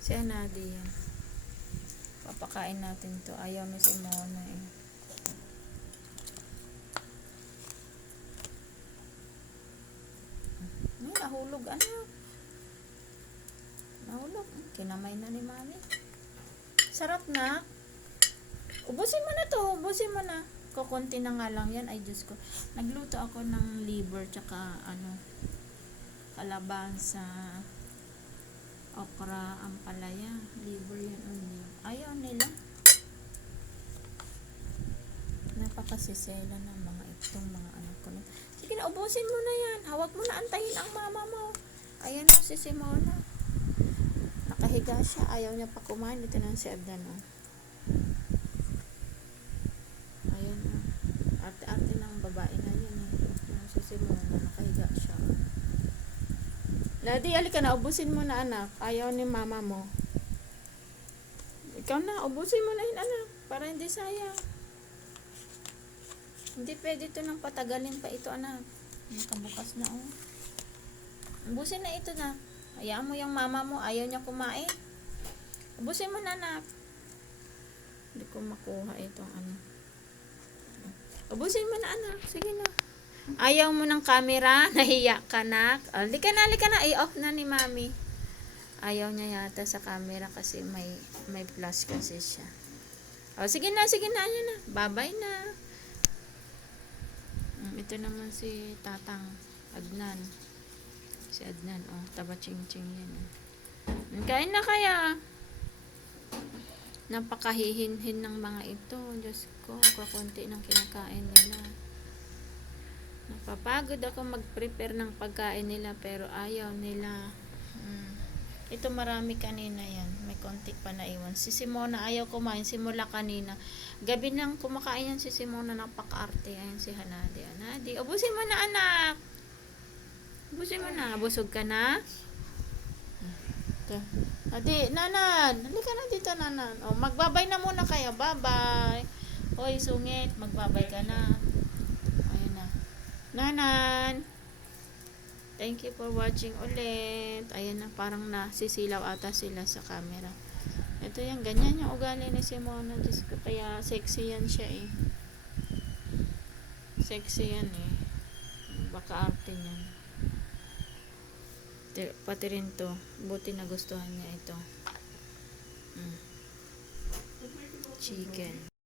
Si Anadi yan. Papakain natin to. Ayaw ni si Mona eh. Ay, nahulog anak. Nahulog. Kinamay na ni mami. Sarap na. Ubusin mo na to. Ubusin mo na. Kukunti na nga lang yan. Ay, Diyos ko. Nagluto ako ng liver tsaka kalabansa, okra, ampalaya. Liver yan only. Ayaw nila. Napakasisela ng mga itong mga anak ko. Sige na, ubusin mo na yan. Hawag mo na, antayin ang mama mo. Ayan o, si Simona. Nakahiga siya. Ayaw niya pa kumain. Ito na si Adnan o. Ayan o. Arte-arte ng babae na yan eh. Si Simona, nakahiga siya. Ladi, alika na. Ubusin mo na anak. Ayaw ni mama mo. Ikaw na, ubusin mo na yun anak. Para hindi sayang. Hindi pwede ito nang patagalin pa ito anak. Nakabukas na oh. Ubusin na ito na. Hayaan mo yung mama mo. Ayaw niya kumain. Ubusin mo na anak. Hindi ko makuha itong ano. Ubusin mo na anak. Sige na. Ayaw mo ng camera. Nahiya ka anak. Halika na, halika na. I-off na ni mami. Ayaw niya yata sa camera kasi may flash kasi siya. Sige na, sige na. Ayan na. Bye-bye na. Ito naman si Tatang Adnan. Si Adnan, oh, taba-ching-ching yan. Kain na kaya. Napakahihinhin ng mga ito. Diyos ko, kakunti ng kinakain nila. Napapagod ako mag-prepare ng pagkain nila pero ayaw nila. Ito marami kanina yan. May konti pa na iwan. Si Simona ayaw kumain. Simula kanina. Gabi nang kumakain yan si Simona. Napaka-arte. Ayan si Hanadi. Hanadi. Ubusin mo na anak. Ubusin mo na. Busog ka na. Ito. Hadi, nanan. Halika na dito nanan. O, magbabay na muna kayo. Bye-bye. Hoy, sungit. Magbabay ka na. Ayan na. Nanan. Thank you for watching ulit. Ayan na, parang nasisilaw ata sila sa camera. Ito yan, ganyan yung ugali ni Simona. Diyos ko, kaya sexy yan siya eh. Sexy yan eh. Baka arte niyan. Pati rin to. Buti na gustuhan niya ito. Chicken.